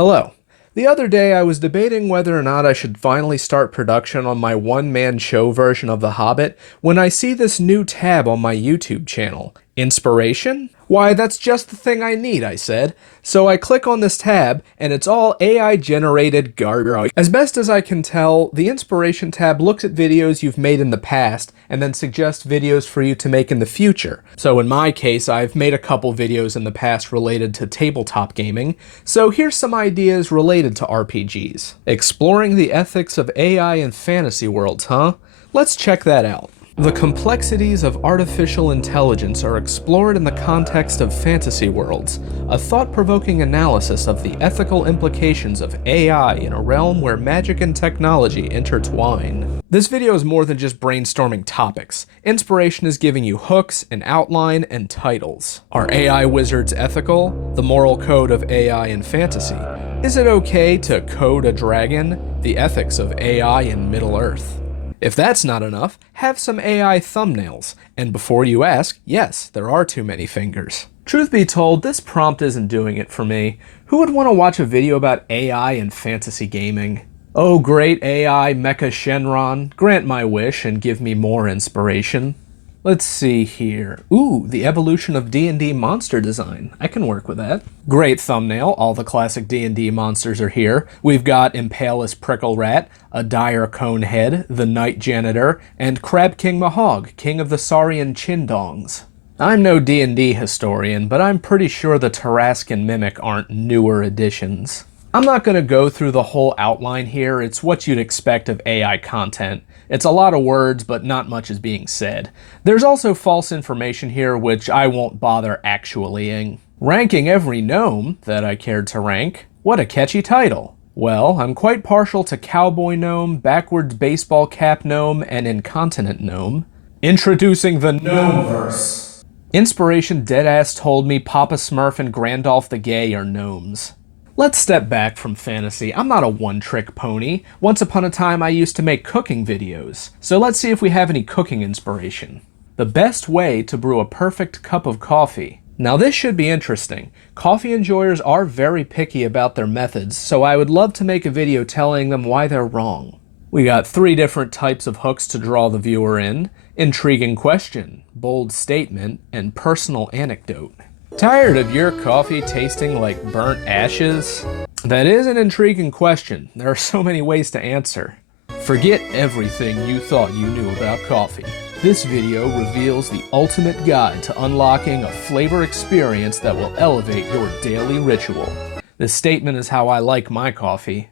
Hello. The other day I was debating whether or not I should finally start production on my one-man show version of The Hobbit when I see this new tab on my YouTube channel. Inspiration? Why, that's just the thing I need, I said. So I click on this tab, and it's all AI-generated garbage. As best as I can tell, the Inspiration tab looks at videos you've made in the past, and then suggests videos for you to make in the future. So in my case, I've made a couple videos in the past related to tabletop gaming, so here's some ideas related to RPGs. Exploring the ethics of AI in fantasy worlds, huh? Let's check that out. The complexities of artificial intelligence are explored in the context of fantasy worlds, a thought-provoking analysis of the ethical implications of AI in a realm where magic and technology intertwine. This video is more than just brainstorming topics. Inspiration is giving you hooks, an outline, and titles. Are AI wizards ethical? The moral code of AI in fantasy. Is it okay to code a dragon? The ethics of AI in Middle-earth. If that's not enough, have some AI thumbnails. And before you ask, yes, there are too many fingers. Truth be told, this prompt isn't doing it for me. Who would want to watch a video about AI and fantasy gaming? Oh, great AI Mecha Shenron, grant my wish and give me more inspiration. Let's see here. Ooh, the evolution of D&D monster design. I can work with that. Great thumbnail. All the classic D&D monsters are here. We've got Impalus Prickle Rat, a Dire Conehead, the Night Janitor, and Crab King Mahog, king of the Saurian Chindongs. I'm no D&D historian, but I'm pretty sure the Tarrascan Mimic aren't newer additions. I'm not going to go through the whole outline here. It's what you'd expect of AI content. It's a lot of words, but not much is being said. There's also false information here, which I won't bother actuallying. Ranking every gnome that I cared to rank. What a catchy title. Well, I'm quite partial to Cowboy Gnome, Backwards Baseball Cap Gnome, and Incontinent Gnome. Introducing the Gnomeverse. Inspiration deadass told me Papa Smurf and Grandolph the Gay are gnomes. Let's step back from fantasy. I'm not a one-trick pony. Once upon a time I used to make cooking videos. So let's see if we have any cooking inspiration. The best way to brew a perfect cup of coffee. Now this should be interesting. Coffee enjoyers are very picky about their methods, so I would love to make a video telling them why they're wrong. We got 3 different types of hooks to draw the viewer in. Intriguing question, bold statement, and personal anecdote. Tired of your coffee tasting like burnt ashes? That is an intriguing question. There are so many ways to answer. Forget everything you thought you knew about coffee. This video reveals the ultimate guide to unlocking a flavor experience that will elevate your daily ritual. This statement is how I like my coffee.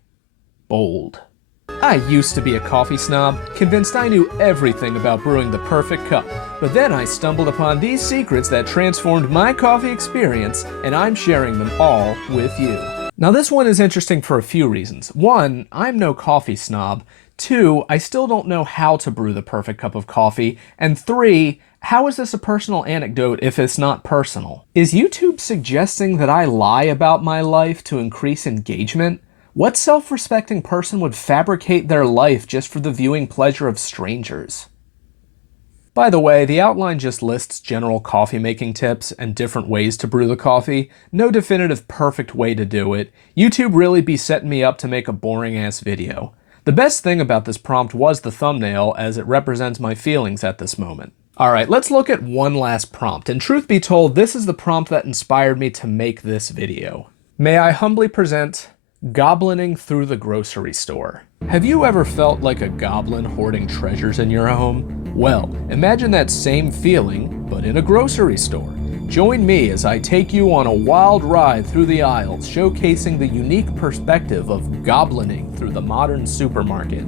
Bold. I used to be a coffee snob, convinced I knew everything about brewing the perfect cup, but then I stumbled upon these secrets that transformed my coffee experience, and I'm sharing them all with you. Now this one is interesting for a few reasons. 1, I'm no coffee snob. 2, I still don't know how to brew the perfect cup of coffee. And 3, how is this a personal anecdote if it's not personal? Is YouTube suggesting that I lie about my life to increase engagement? What self-respecting person would fabricate their life just for the viewing pleasure of strangers? By the way, the outline just lists general coffee making tips and different ways to brew the coffee. No definitive perfect way to do it. YouTube really be setting me up to make a boring-ass video. The best thing about this prompt was the thumbnail, as it represents my feelings at this moment. Alright, let's look at one last prompt, and truth be told, this is the prompt that inspired me to make this video. May I humbly present Goblining through the grocery store. Have you ever felt like a goblin hoarding treasures in your home? Well, imagine that same feeling, but in a grocery store. Join me as I take you on a wild ride through the aisles, showcasing the unique perspective of goblining through the modern supermarket.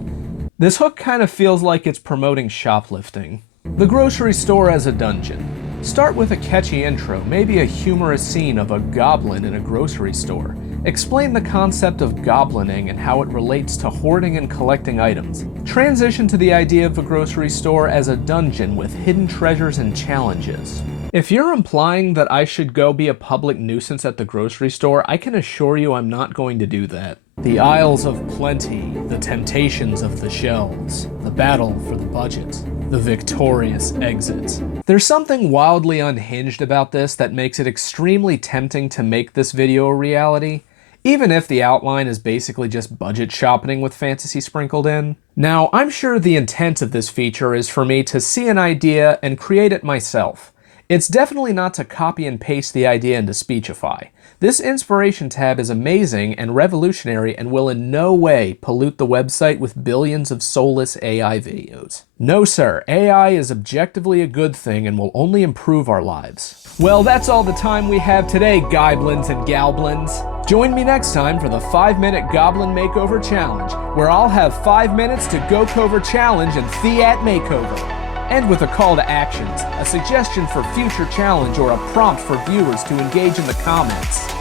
This hook kind of feels like it's promoting shoplifting. The grocery store as a dungeon. Start with a catchy intro, maybe a humorous scene of a goblin in a grocery store. Explain the concept of goblining and how it relates to hoarding and collecting items. Transition to the idea of a grocery store as a dungeon with hidden treasures and challenges. If you're implying that I should go be a public nuisance at the grocery store, I can assure you I'm not going to do that. The aisles of plenty, the temptations of the shelves, the battle for the budget, the victorious exit. There's something wildly unhinged about this that makes it extremely tempting to make this video a reality. even if the outline is basically just budget shopping with fantasy sprinkled in. Now, I'm sure the intent of this feature is for me to see an idea and create it myself. It's definitely not to copy and paste the idea into Speechify. This inspiration tab is amazing and revolutionary and will in no way pollute the website with billions of soulless AI videos. No sir, AI is objectively a good thing and will only improve our lives. Well, that's all the time we have today, goblins and galblins. Join me next time for the 5-minute Goblin Makeover Challenge, where I'll have 5 minutes to go cover challenge and Theat makeover. And with a call to actions, a suggestion for future challenge, or a prompt for viewers to engage in the comments.